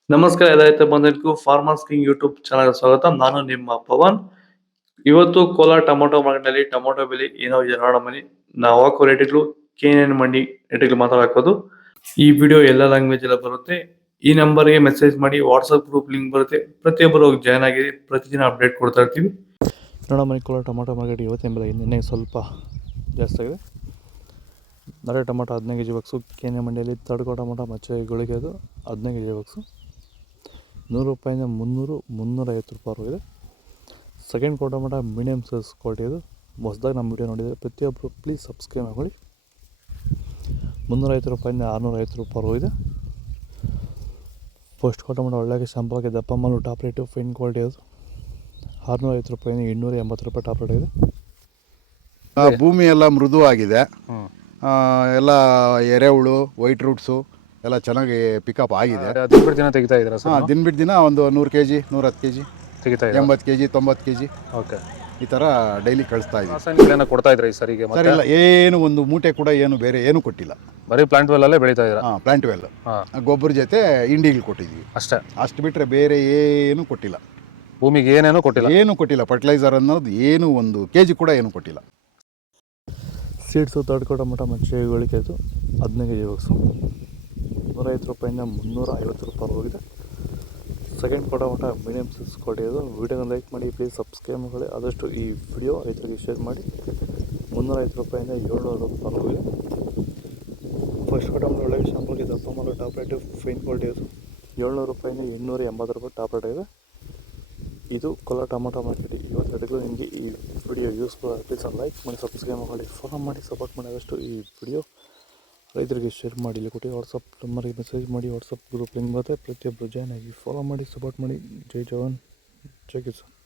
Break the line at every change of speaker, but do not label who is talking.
ನಮಸ್ಕಾರ ರೈತ ಬಂಧುಗಳಿಗೂ ಫಾರ್ಮರ್ಸ್ ಕಿಂಗ್ ಯೂಟ್ಯೂಬ್ ಚಾನಲ್ ಸ್ವಾಗತ. ನಾನು ನಿಮ್ಮ ಪವನ್. ಇವತ್ತು ಕೋಲಾರ ಟೊಮೊಟೊ ಮಾರ್ಕೆಟ್ನಲ್ಲಿ ಟೊಮೊಟೊ ಬೆಲೆ ಏನೋ ಇದೆ ನೋಡೋಣ ಬನ್ನಿ. ನಾವು ಹಾಕೋ ರೇಟ್ಗಳು KNN ಮಂಡಿ ರೇಟ್ಗಳು ಮಾತಾಡೋದು. ಈ ವಿಡಿಯೋ ಎಲ್ಲ ಲ್ಯಾಂಗ್ವೇಜ್ ಎಲ್ಲ ಬರುತ್ತೆ. ಈ ನಂಬರ್ಗೆ ಮೆಸೇಜ್ ಮಾಡಿ, ವಾಟ್ಸಪ್ ಗ್ರೂಪ್ ಲಿಂಕ್ ಬರುತ್ತೆ, ಪ್ರತಿಯೊಬ್ಬರು ಜಾಯ್ನ್ ಆಗಿ ಪ್ರತಿದಿನ ಅಪ್ಡೇಟ್ ಕೊಡ್ತಾ ಇರ್ತೀವಿ. ನೋಡೋಣ ಬನ್ನಿ, ಕೋಲಾರ ಟೊಮೊಟೊ ಮಾರ್ಕೆಟ್ ಇವತ್ತಿನ ಬೆಲೆ ನಿನ್ನೆ ಸ್ವಲ್ಪ ಜಾಸ್ತಿ ಆಗಿದೆ. ನಾಳೆ ಟೊಮೊಟೊ 15 kg ಬಾಕ್ಸು KNN ಮಂಡಿಯಲ್ಲಿ. ತಡ್ಕೋ ಟೊಮೊಟೊ ಮಚ್ಚೆ ಗುಳಿಗೆ ಅದು 15 kg ಬಾಕ್ಸು 100 ರೂಪಾಯಿಂದ 300-350 ರೂಪಾಯಿ ಇದೆ. Second tomato medium size quality ಇದು. ಹೊಸದಾಗಿ ನಮ್ಮ ವಿಡಿಯೋ ನೋಡಿದರೆ ಪ್ರತಿಯೊಬ್ಬರು ಪ್ಲೀಸ್ ಸಬ್ಸ್ಕ್ರೈಬ್ ಮಾಡಿ. 350 ರೂಪಾಯಿಂದ 650 ರೂಪಾಯಿ ಇದೆ. ಫಸ್ಟ್ ಟೊಮೊಟೊ ಒಳ್ಳೆಗೆ ಶಾಂಪಲ್ಗೆ ದಪ್ಪ ಮಾಲು ಟಾಪ್ ರೇಟು ಫೈನ್ ಕ್ವಾಲಿಟಿ ಅದು 650 ರೂಪಾಯಿಂದ 880 ರೂಪಾಯಿ ಟಾಪ್ ರೇಟ್ ಇದೆ.
ಭೂಮಿ ಎಲ್ಲ ಮೃದು ಆಗಿದೆ, ಎಲ್ಲ ಎರೆಹುಳು ವೈಟ್ ರೂಟ್ಸು ಎಲ್ಲ ಚೆನ್ನಾಗಿ ಪಿಕಪ್ ಆಗಿದೆ.
ದಿನ ಬಿಟ್ಟು ದಿನ ತೆಗಿತಾ ಇದ್ದೀರಾ ಸರ್?
ದಿನ ಬಿಟ್ಟು ದಿನ ಒಂದು 100 kg 110 kg
ತೆಗಿತಾ ಇದ್ದೀರಾ?
80 kg 90 kg
ಓಕೆ.
ಈ ಥರ ಡೈಲಿ ಕಳಿಸ್ತಾ ಇದ್ದೀವಿ.
ರಾಸಾಯನಿಕಗಳನ್ನ ಕೊಡ್ತಾ ಇದ್ರಾ ಈ ಸರಿಗೆ?
ಸರ್ ಇಲ್ಲ, ಏನು ಒಂದು ಮೂಟೆ ಕೂಡ ಏನು ಬೇರೆ ಏನು ಕೊಟ್ಟಿಲ್ಲ.
ಬರೀ ಪ್ಲಾಂಟ್ ವೆಲ್ ಅಲ್ಲೇ ಬೆಳೀತಾ ಇದ್ದೀರಾ?
ಪ್ಲಾಂಟ್ ವೆಲ್ ಗೊಬ್ಬರ ಜೊತೆ ಇಂಡಿಗಳು ಕೊಟ್ಟಿದ್ವಿ
ಅಷ್ಟೇ.
ಅಷ್ಟು ಬಿಟ್ಟರೆ ಬೇರೆ ಏನು ಕೊಟ್ಟಿಲ್ಲ.
ಭೂಮಿಗೆ ಏನೇನೋ ಕೊಟ್ಟಿಲ್ಲ?
ಏನು ಕೊಟ್ಟಿಲ್ಲ. ಫರ್ಟಿಲೈಸರ್ ಅನ್ನೋದು ಏನು 1 kg ಕೂಡ ಏನು ಕೊಟ್ಟಿಲ್ಲ.
ಸೀಡ್ಸು ತಡ್ಕೋ ಟೊಮೊಟೊ ಮಚ್ಚೆ ಗುಳಿಗೆ ಅದು 15 kg ಬಾಕ್ಸು 150 ರೂಪಾಯಿಂದ 350 ರೂಪಾಯಿ ಹೋಗಿದೆ. Second tomato medium size quality ಅದು. ವಿಡಿಯೋನ ಲೈಕ್ ಮಾಡಿ, ಪ್ಲೀಸ್ ಸಬ್ಸ್ಕ್ರೈಬ್ ಮಾಡಿ. ಆದಷ್ಟು ಈ ವಿಡಿಯೋ ರೈತರಿಗೆ ಶೇರ್ ಮಾಡಿ. 350 ರೂಪಾಯಿಂದ 700 ರೂಪಾಯಿ ಹೋಗಿದೆ. ಫಸ್ಟ್ ಟೊಮೊಟೊ ಒಳಗೆ ಶಾಂಪಲ್ಗೆ ದಪ್ಪ ಮಾಲು ಟಾಪ್ ರೇಟು ಫೈನ್ ಕ್ವಾಲಿಟಿ ಅದು 700 ರೂಪಾಯಿಂದ 880 ರೂಪಾಯಿ ಟಾಪ್ ರೇಟ್ ಇದೆ. ಇದು ಕೋಲಾರ ಟೊಮೊಟೊ ಮಾರ್ಕೆಟ್ ಇವತ್ತು ರೇಟ್ಗಳು. ನಿಮಗೆ ಈ ವಿಡಿಯೋ ಯೂಸ್ಫುಲ್ ಆಗಿ ಪ್ಲೀಸ್ ಲೈಕ್ ಮಾಡಿ, ಸಬ್ಸ್ಕ್ರೈಬ್ ಮಾಡಿ, ಫಾಲೋ ಮಾಡಿ, ಸಪೋರ್ಟ್ ಮಾಡಿ. ಆದಷ್ಟು ಈ ವಿಡಿಯೋ ರೈತರಿಗೆ ಶೇರ್ ಮಾಡಿ. ಇಲ್ಲಿ ಕೊಟ್ಟು ವಾಟ್ಸಪ್ ನಂಬರ್ಗೆ ಮೆಸೇಜ್ ಮಾಡಿ, ವಾಟ್ಸಪ್ ಗ್ರೂಪ್ ಲಿಂಕ್ ಬರುತ್ತೆ, ಪ್ರತಿಯೊಬ್ಬರು ಜಾಯ್ನ್ ಆಗಿ ಫಾಲೋ ಮಾಡಿ, ಸಪೋರ್ಟ್ ಮಾಡಿ. ಜೈ ಜವಾನ್ ಜೈ ಕಿಸಾನ್.